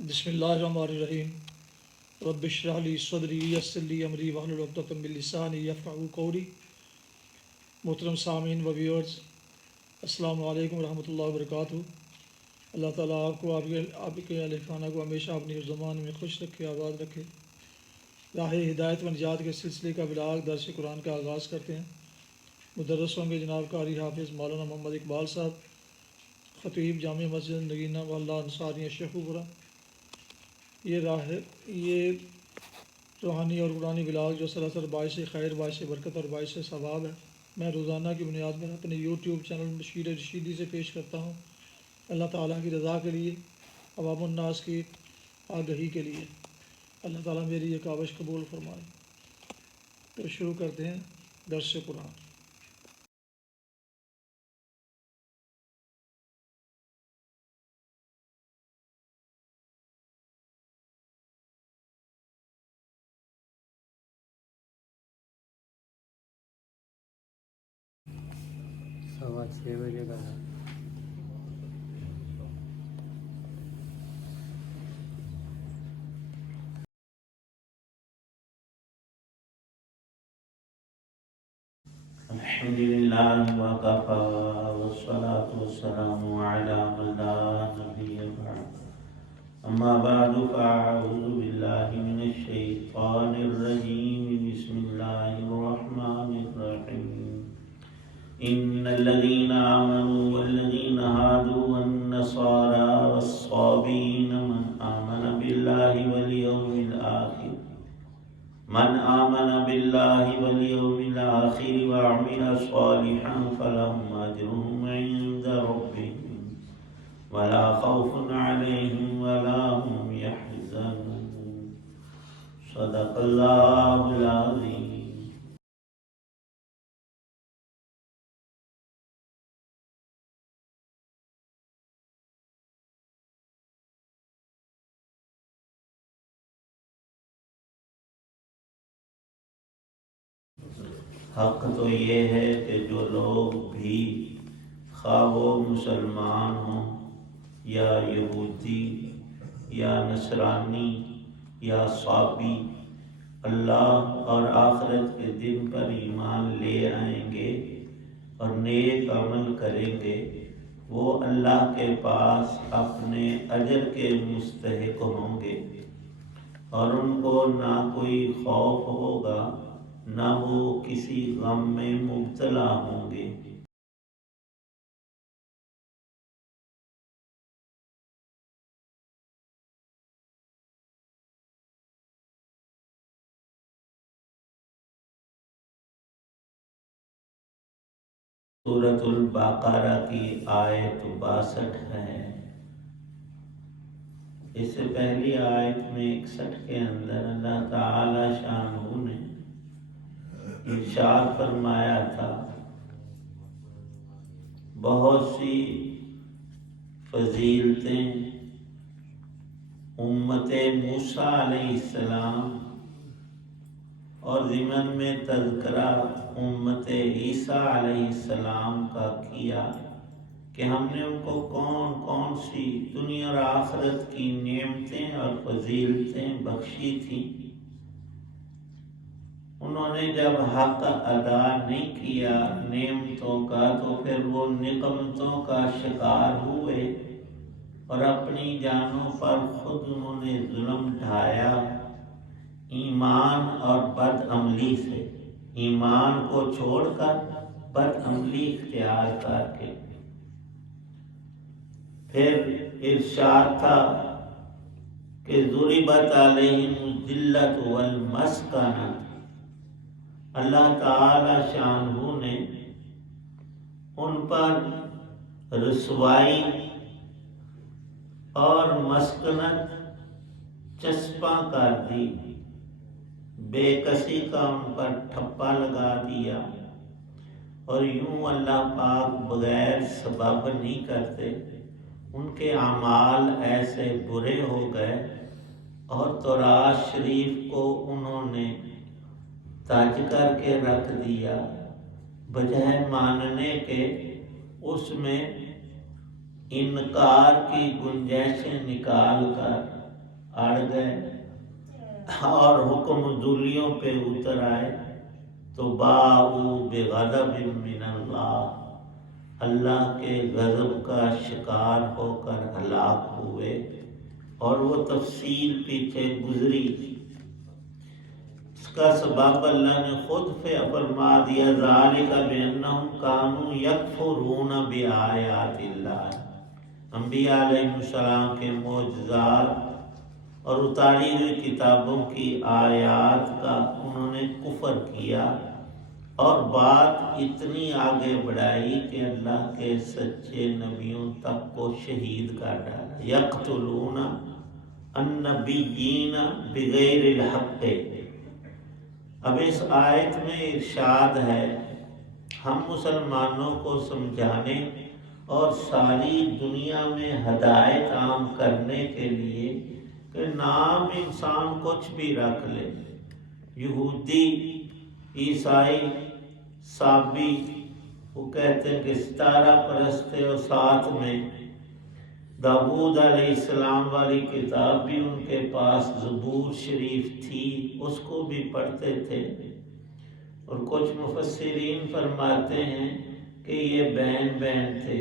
بسم اللہ الرحمن الرحیم رب اشرح لی صدری یسر لی امری واحلل عقدۃ من لسانی یفقہوا قولی۔ محترم سامعین و ویورز، السلام علیکم ورحمۃ اللہ وبرکاتہ۔ اللہ تعالیٰ آپ کو آپ کے اہل خانہ کو ہمیشہ اپنی زبان میں خوش رکھے، آباد رکھے۔ راہ ہدایت و نجات کے سلسلے کا بلاغ درس قرآن کا آغاز کرتے ہیں۔ مدرس ہوں گے جناب قاری حافظ مولانا محمد اقبال صاحب، خطیب جامع مسجد نگینہ واللہ انصاریہ شیخوپورہ۔ یہ روحانی اور قرآنی بلاغ جو سراسر باعث خیر، باعث برکت اور باعث ثواب ہے، میں روزانہ کی بنیاد پر اپنے یوٹیوب چینل بشیر رشیدی سے پیش کرتا ہوں، اللہ تعالیٰ کی رضا کے لیے، عوام الناس کی آگہی کے لیے۔ اللہ تعالیٰ میری یہ کاوش قبول فرمائے۔ تو شروع کرتے ہیں درس قرآن۔ سوا 6 بجے کا تھا۔ الحمد لله وكفى والصلاة والسلام على من لا نبي بعد أما بعد فأعوذ بالله من الشيطان الرجيم بسم الله الرحمن الرحيم إن الذين آمنوا والذين هادوا والنصارى والصابئين من آمن بالله واليوم الآخر وعمل صالحا فلهم أجرهم عند ربهم ولا خوف عليهم ولا هم يحزنون صدق الله العظيم۔ حق تو یہ ہے کہ جو لوگ بھی خواہ وہ مسلمان ہوں یا یہودی یا نصرانی یا صابی، اللہ اور آخرت کے دن پر ایمان لے آئیں گے اور نیک عمل کریں گے، وہ اللہ کے پاس اپنے اجر کے مستحق ہوں گے، اور ان کو نہ کوئی خوف ہوگا نہ وہ کسی غم میں مبتلا ہوں گے۔ سورۃ البقرہ کی آیت 62 ہے۔ اس سے پہلی آیت میں 61 کے اندر اللہ تعالی شانہ نے ارشاد فرمایا تھا، بہت سی فضیلتیں امت موسیٰ علیہ السلام اور ضمن میں تذکرہ امت عیسیٰ علیہ السلام کا کیا کہ ہم نے ان کو کون کون سی دنیا اور آخرت کی نعمتیں اور فضیلتیں بخشی تھیں۔ انہوں نے جب حق ادا نہیں کیا نعمتوں کا تو پھر وہ نقمتوں کا شکار ہوئے اور اپنی جانوں پر خود انہوں نے ظلم ڈھایا ایمان اور بد عملی سے، ایمان کو چھوڑ کر بد عملی اختیار کر کے۔ پھر ارشاد تھا کہ ضربت علیہم الذلۃ والمسکنہ، اللہ تعالی شانہ نے ان پر رسوائی اور مسکنت چسپاں کر دی، بے کسی کا ان پر ٹھپا لگا دیا، اور یوں اللہ پاک بغیر سبب نہیں کرتے، ان کے اعمال ایسے برے ہو گئے اور تورات شریف کو انہوں نے تاج کر کے رکھ دیا، بجائے ماننے کے اس میں انکار کی گنجائشیں نکال کر اڑ گئے اور حکم ذولیوں پہ اتر آئے تو باؤ بغضب من اللہ، اللہ کے غضب کا شکار ہو کر ہلاک ہوئے، اور وہ تفصیل پیچھے گزری۔ اس کا سبب اللہ نے خود فرما دیا، ذالک بانہم کانوا یکفرون بآیات اللہ، انبیاء علیہ السلام کے معجزات اور اتاری ہوئی کتابوں کی آیات کا انہوں نے کفر کیا، اور بات اتنی آگے بڑھائی کہ اللہ کے سچے نبیوں تک کو شہید کر ڈالا۔ یقتلون النبیین بغیر الحق۔ اب اس آیت میں ارشاد ہے، ہم مسلمانوں کو سمجھانے اور ساری دنیا میں ہدایت عام کرنے کے لیے کہ نام انسان کچھ بھی رکھ لے، یہودی، عیسائی، صابی، وہ کہتے ہیں کہ ستارہ پرست تھے، اور ساتھ میں داؤد علیہ السلام والی کتاب بھی ان کے پاس زبور شریف تھی، اس کو بھی پڑھتے تھے۔ اور کچھ مفسرین فرماتے ہیں کہ یہ بین بین تھے،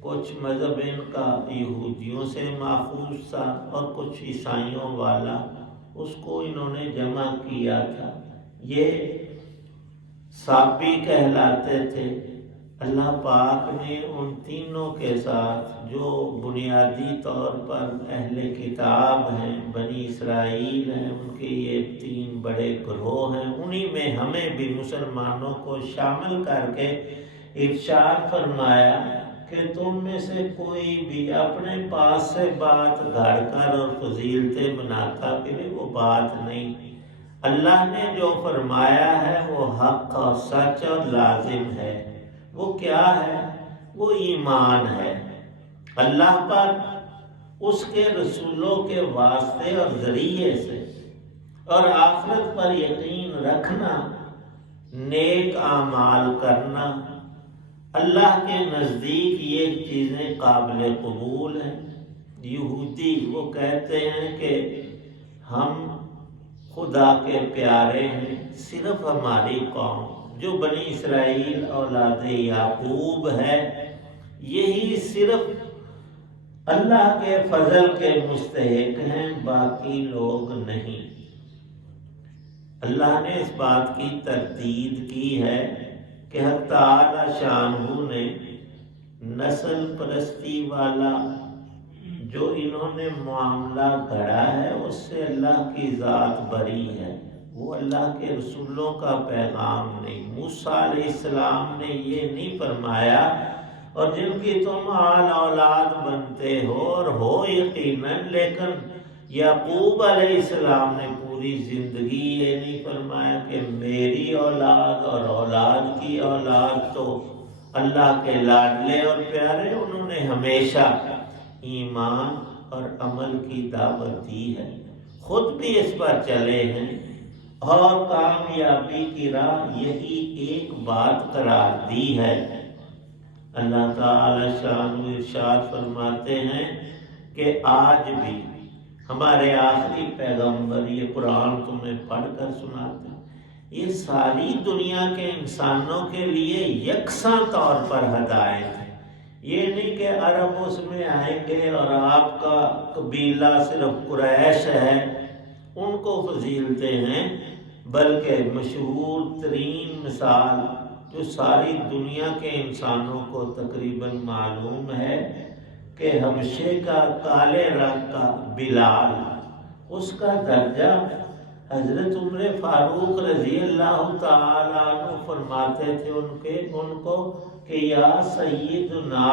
کچھ مذہب ان کا یہودیوں سے ماخوذ تھا اور کچھ عیسائیوں والا، اس کو انہوں نے جمع کیا تھا، یہ صابی کہلاتے تھے۔ اللہ پاک نے ان تینوں کے ساتھ جو بنیادی طور پر اہل کتاب ہیں، بنی اسرائیل ہیں، ان کے یہ تین بڑے گروہ ہیں، انہی میں ہمیں بھی مسلمانوں کو شامل کر کے ارشاد فرمایا کہ تم میں سے کوئی بھی اپنے پاس سے بات گھڑ کر اور فضیلتیں بناتا پھرے، وہ بات نہیں۔ اللہ نے جو فرمایا ہے وہ حق اور سچ اور لازم ہے۔ وہ کیا ہے؟ وہ ایمان ہے اللہ پر، اس کے رسولوں کے واسطے اور ذریعے سے، اور آخرت پر یقین رکھنا، نیک اعمال کرنا۔ اللہ کے نزدیک یہ چیزیں قابل قبول ہیں۔ یہودی وہ کہتے ہیں کہ ہم خدا کے پیارے ہیں، صرف ہماری قوم جو بنی اسرائیل اولاد یعقوب ہے، یہی صرف اللہ کے فضل کے مستحق ہیں، باقی لوگ نہیں۔ اللہ نے اس بات کی تردید کی ہے کہ حق تعالی شانہ نے نسل پرستی والا جو انہوں نے معاملہ گھڑا ہے، اس سے اللہ کی ذات بری ہے، وہ اللہ کے رسولوں کا پیغام نہیں۔ موسیٰ علیہ السلام نے یہ نہیں فرمایا، اور جن کی تم آل اولاد بنتے ہو اور ہو یقیناً، لیکن یعقوب علیہ السلام نے پوری زندگی یہ نہیں فرمایا کہ میری اولاد اور اولاد کی اولاد تو اللہ کے لاڈلے اور پیارے۔ انہوں نے ہمیشہ ایمان اور عمل کی دعوت دی ہے، خود بھی اس پر چلے ہیں، اور کامیابی کی راہ یہی ایک بات قرار دی ہے۔ اللہ تعالی شان ارشاد فرماتے ہیں کہ آج بھی ہمارے آخری پیغمبر یہ قرآن تمہیں پڑھ کر سناتے ہیں، یہ ساری دنیا کے انسانوں کے لیے یکساں طور پر ہدایت ہے۔ یہ نہیں کہ عرب اس میں آئیں گے اور آپ کا قبیلہ صرف قریش ہے، ان کو فضیلتیں ہیں، بلکہ مشہور ترین مثال جو ساری دنیا کے انسانوں کو تقریباً معلوم ہے کہ حبشے کا کالے رنگ کا بلال، اس کا درجہ حضرت عمر فاروق رضی اللہ تعالی عنہ فرماتے تھے ان کو کہ یا سیدنا،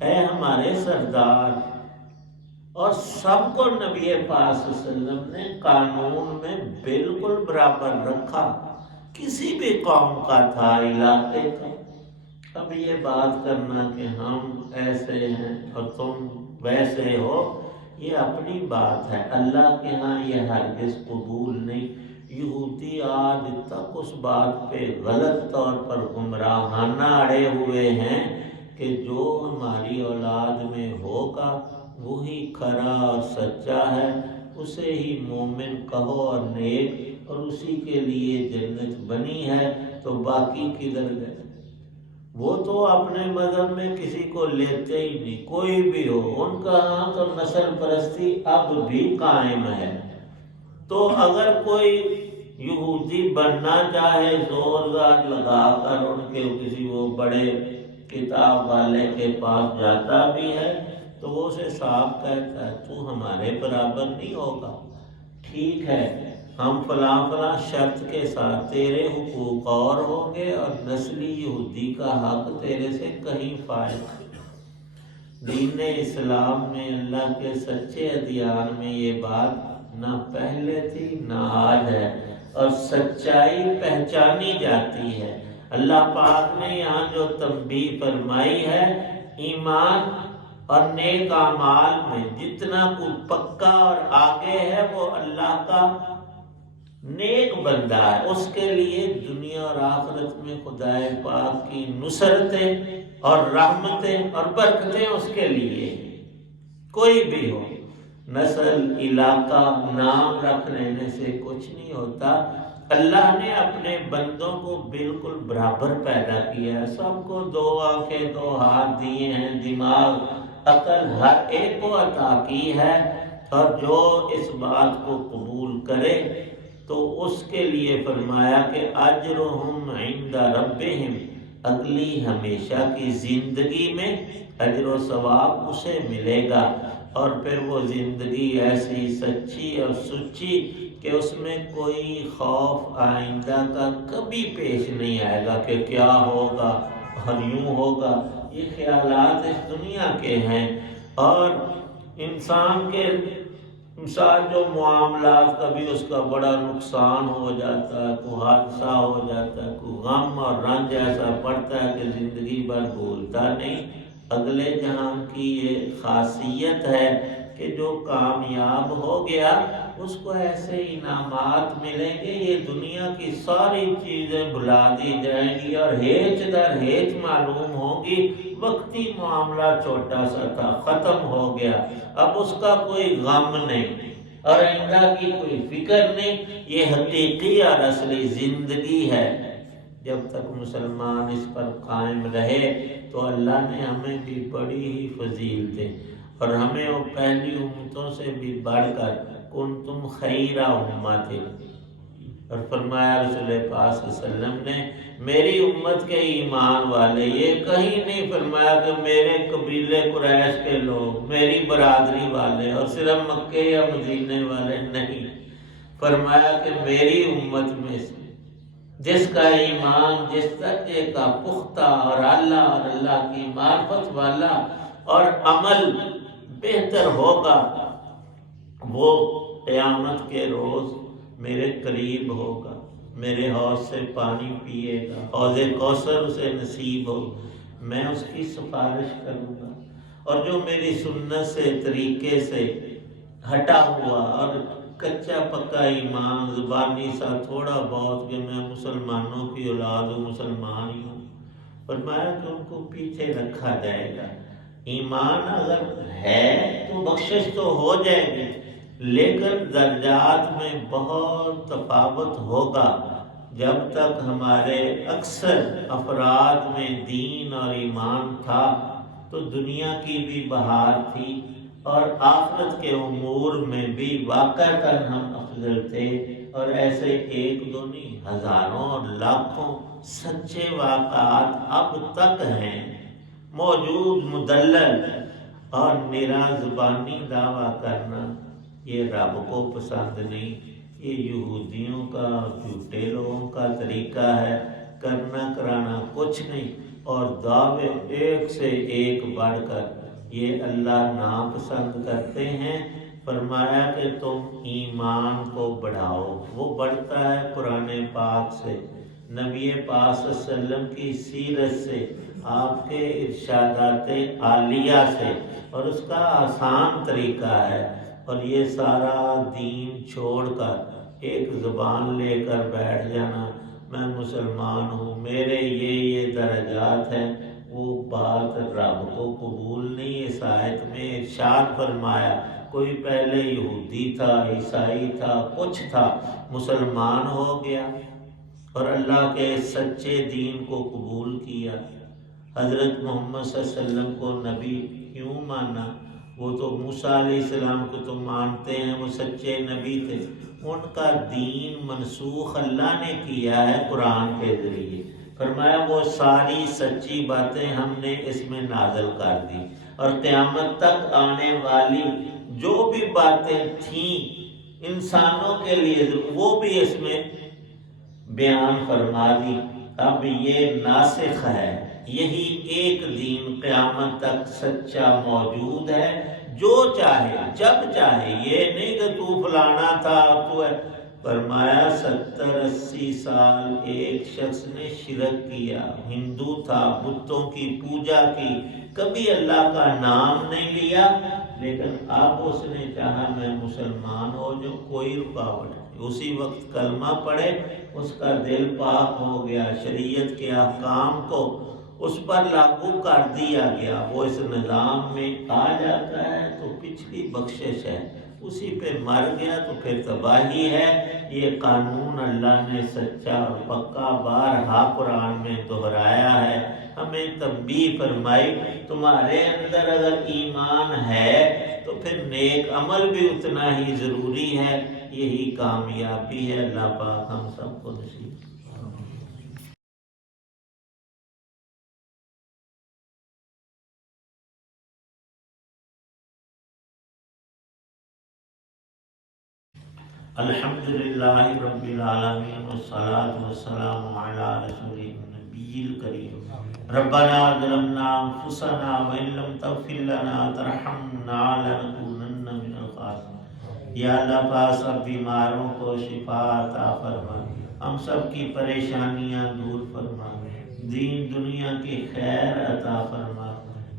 اے ہمارے سردار، اور سب کو نبی پاک صلی اللہ علیہ وسلم نے قانون میں بالکل برابر رکھا، کسی بھی قوم کا تھا، علاقے کا۔ اب یہ بات کرنا کہ ہم ایسے ہیں اور تم ویسے ہو، یہ اپنی بات ہے، اللہ کے ہاں یہ ہرگز قبول نہیں۔ یہودی آج تک اس بات پہ غلط طور پر گمراہانہ اڑے ہوئے ہیں کہ جو ہماری اولاد میں ہوگا وہی کھرا اور سچا ہے، اسے ہی مومن کہو اور نیک، اور اسی کے لیے جنت بنی ہے، تو باقی کدھر گئے؟ وہ تو اپنے مذہب میں کسی کو لیتے ہی نہیں، کوئی بھی ہو، ان کا ہاں تو نسل پرستی اب بھی قائم ہے۔ تو اگر کوئی یہودی بننا چاہے زور زار لگا کر، ان کے کسی وہ بڑے کتاب والے کے پاس جاتا بھی ہے تو وہ اسے صاف کہتا ہے تو ہمارے برابر نہیں ہوگا، ٹھیک ہے ہم فلاں فلاں شرط کے ساتھ، تیرے حقوق اور ہوں گے اور نسلی یہودی کا حق تیرے سے کہیں فائق۔ دین اسلام میں، اللہ کے سچے ادیان میں یہ بات نہ پہلے تھی نہ آج ہے، اور سچائی پہچانی جاتی ہے۔ اللہ پاک نے یہاں جو تنبیہ فرمائی ہے، ایمان اور نیک اعمال میں جتنا کوئی پکا اور آگے ہے وہ اللہ کا نیک بندہ ہے، اس کے لیے دنیا اور آخرت میں خدا پاک کی نصرتیں اور رحمتیں اور برکتیں اس کے لیے، کوئی بھی ہو، نسل، علاقہ، نام رکھ لینے سے کچھ نہیں ہوتا۔ اللہ نے اپنے بندوں کو بالکل برابر پیدا کیا ہے، سب کو 2 آنکھیں 2 ہاتھ دیے ہیں، دماغ، عقل ہر ایک کو عطا کی ہے، اور جو اس بات کو قبول کرے تو اس کے لیے فرمایا کہ اجرہم عند ربہم، اگلی ہمیشہ کی زندگی میں اجر و ثواب اسے ملے گا، اور پھر وہ زندگی ایسی سچی اور سچی کہ اس میں کوئی خوف آئندہ کا کبھی پیش نہیں آئے گا کہ کیا ہوگا اور یوں ہوگا، یہ خیالات اس دنیا کے ہیں۔ اور انسان کے ساتھ جو معاملات، کبھی اس کا بڑا نقصان ہو جاتا ہے، کوئی حادثہ ہو جاتا ہے، کوئی غم اور رنج ایسا پڑتا ہے کہ زندگی بھر بھولتا نہیں۔ اگلے جہان کی یہ خاصیت ہے کہ جو کامیاب ہو گیا اس کو ایسے انعامات ملیں گے، یہ دنیا کی ساری چیزیں بھلا دی جائیں گی اور ہیچ در ہیچ معلوم ہوگی، وقتی معاملہ چھوٹا سا تھا، ختم ہو گیا، اب اس کا کوئی غم نہیں اور آئندہ کی کوئی فکر نہیں۔ یہ حقیقی اور اصلی زندگی ہے۔ جب تک مسلمان اس پر قائم رہے تو اللہ نے ہمیں بھی بڑی ہی فضیلتیں، اور ہمیں وہ پہلی امتوں سے بھی بڑھ کر کنتم خیر امت، اور فرمایا رسول پاک صلی اللہ علیہ وسلم نے میری امت کے ایمان والے، یہ کہیں نہیں فرمایا کہ میرے قبیلے قریش کے لوگ، میری برادری والے اور صرف مکے یا مدینے والے نہیں، فرمایا کہ میری امت میں سے جس کا ایمان جس درجے کا پختہ اور اعلیٰ اور اللہ کی معرفت والا اور عمل بہتر ہوگا، وہ قیامت کے روز میرے قریب ہوگا، میرے حوض سے پانی پیے گا، حوض کوثر اسے نصیب ہو، میں اس کی سفارش کروں گا۔ اور جو میری سنت سے، طریقے سے ہٹا ہوا اور کچا پکا ایمان، زبانی سا تھوڑا بہت کہ میں مسلمانوں کی اولاد ہوں، مسلمان ہی ہوں، فرمایا کہ ان کو پیچھے رکھا جائے گا۔ ایمان اگر ہے تو بخشش تو ہو جائے گی، لیکن درجات میں بہت تفاوت ہوگا۔ جب تک ہمارے اکثر افراد میں دین اور ایمان تھا تو دنیا کی بھی بہار تھی، اور آخرت کے امور میں بھی واقعتاً ہم افضل تھے، اور ایسے ایک دو نہیں، ہزاروں اور لاکھوں سچے واقعات اب تک ہیں موجود۔ مدلل اور نرا زبانی دعویٰ کرنا یہ رب کو پسند نہیں، یہ یہودیوں کا، جھوٹے لوگوں کا طریقہ ہے، کرنا کرانا کچھ نہیں، اور دعوے ایک سے ایک بڑھ کر یہ اللہ ناپسند کرتے ہیں۔ فرمایا کہ تم ایمان کو بڑھاؤ، وہ بڑھتا ہے قرآن پاک سے، نبی پاک صلی اللہ علیہ وسلم کی سیرت سے، آپ کے ارشادات عالیہ سے، اور اس کا آسان طریقہ ہے۔ اور یہ سارا دین چھوڑ کر ایک زبان لے کر بیٹھ جانا، میں مسلمان ہوں، میرے یہ درجات ہیں، وہ بات رب کو قبول نہیں۔ اس آیت میں ارشاد فرمایا کوئی پہلے یہودی تھا، عیسائی تھا، کچھ تھا، مسلمان ہو گیا اور اللہ کے سچے دین کو قبول کیا۔ حضرت محمد صلی اللہ علیہ وسلم کو نبی کیوں مانا؟ وہ تو موسیٰ علیہ السلام کو تو مانتے ہیں، وہ سچے نبی تھے، ان کا دین منسوخ اللہ نے کیا ہے قرآن کے ذریعے۔ فرمایا وہ ساری سچی باتیں ہم نے اس میں نازل کر دی، اور قیامت تک آنے والی جو بھی باتیں تھیں انسانوں کے لیے وہ بھی اس میں بیان فرما دی۔ اب یہ ناسخ ہے، یہی ایک دین قیامت تک سچا موجود ہے، جو چاہے جب چاہے، یہ نہیں کہ تو فلانا تھا تو ہے۔ فرمایا 70-80 سال ایک شخص نے شرک کیا، ہندو تھا، بتوں کی پوجا کی، کبھی اللہ کا نام نہیں لیا، لیکن اب اس نے چاہا میں مسلمان ہو جو، کوئی رکاوٹ نہیں، اسی وقت کلمہ پڑھے، اس کا دل پاک ہو گیا، شریعت کے احکام کو اس پر لاگو کر دیا گیا، وہ اس نظام میں آ جاتا ہے تو پچھلی بخشش ہے، اسی پہ مر گیا تو پھر تباہی ہے۔ یہ قانون اللہ نے سچا اور پکا بارہا قرآن میں دہرایا ہے، ہمیں تنبیہ فرمائی تمہارے اندر اگر ایمان ہے تو پھر نیک عمل بھی اتنا ہی ضروری ہے، یہی کامیابی ہے۔ اللہ پاک ہم سب کو نصیب۔ الحمدللہ رب العالمین والصلاة والسلام علی رسول النبی الکریم۔ ربنا ظلمنا انفسنا وان لم تغفر لنا ترحمنا لنکونن من الخاسرین۔ یا اللہ پاک سب بیماروں کو شفا عطا فرما، ہم سب کی پریشانیاں دور فرما، دین دنیا کی خیر عطا فرما۔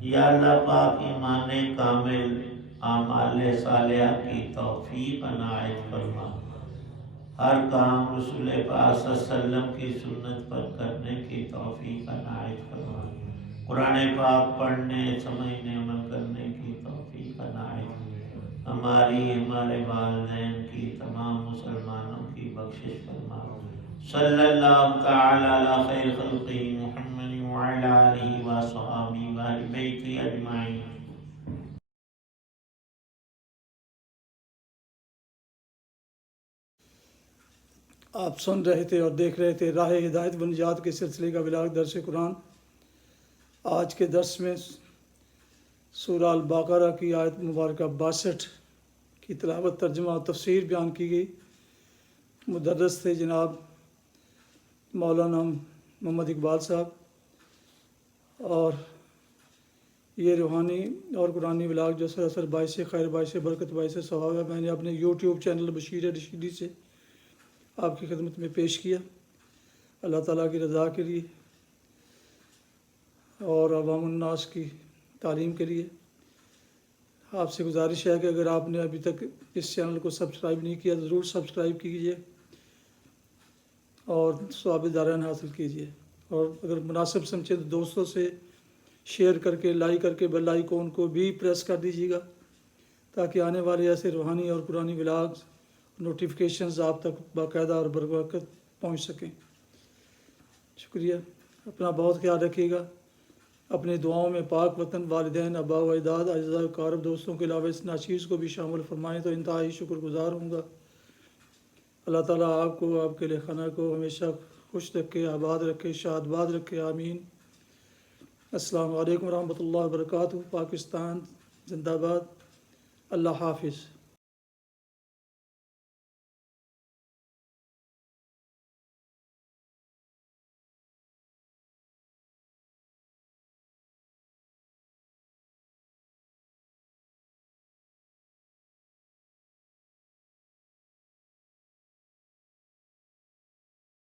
یا اللہ پاک ایمان کامل، اعمال صالحہ کی توفیق عنایت فرما، ہر کام رسول پاک صلی اللہ علیہ وسلم کی سنت پر کرنے کی توفیق عنایت فرما، قرآن پاک پڑھنے، سمجھنے، عمل کرنے کی توفیق عنایت، ہمارے والدین کی، تمام مسلمانوں کی بخشش فرما۔ صلی اللہ تعالی علی خیر خلقہ محمد وعلی آلہ وصحبہ وآل بیتہ اجمعین۔ آپ سن رہے تھے اور دیکھ رہے تھے راہ ہدایت و نجات کے سلسلے کا ولاغ درس قرآن۔ آج کے درس میں سورہ البقرہ کی آیت مبارکہ 62 کی تلاوت، ترجمہ اور تفسیر بیان کی گئی۔ مدرس تھے جناب مولانا محمد اقبال صاحب، اور یہ روحانی اور قرآنی ولاغ جو سراسر باعث خیر، باعث برکت، باعث ثواب ہے، میں نے اپنے یوٹیوب چینل بشیر رشیدی سے آپ کی خدمت میں پیش کیا، اللہ تعالیٰ کی رضا کے لیے اور عوام الناس کی تعلیم کے لیے۔ آپ سے گزارش ہے کہ اگر آپ نے ابھی تک اس چینل کو سبسکرائب نہیں کیا تو ضرور سبسکرائب کیجیے اور ثواب دارین حاصل کیجیے، اور اگر مناسب سمجھے تو دوستوں سے شیئر کر کے، لائک کر کے بیل آئیکن کو بھی پریس کر دیجیے گا، تاکہ آنے والے ایسے روحانی اور قرآنی ولاگ نوٹیفیکیشنز آپ تک باقاعدہ اور بروقت پہنچ سکیں۔ شکریہ، اپنا بہت خیال رکھیے گا، اپنے دعاؤں میں پاک وطن، والدین، آباء و اجداد، اعزاء و اقارب، دوستوں کے علاوہ اس ناچیز کو بھی شامل فرمائیں تو انتہائی شکر گزار ہوں گا۔ اللہ تعالیٰ آپ کو، آپ کے خانہ کو ہمیشہ خوش رکھے، آباد رکھے، شاد باد رکھے، آمین۔ السلام علیکم ورحمۃ اللہ وبرکاتہ۔ پاکستان زندہ باد، اللہ حافظ۔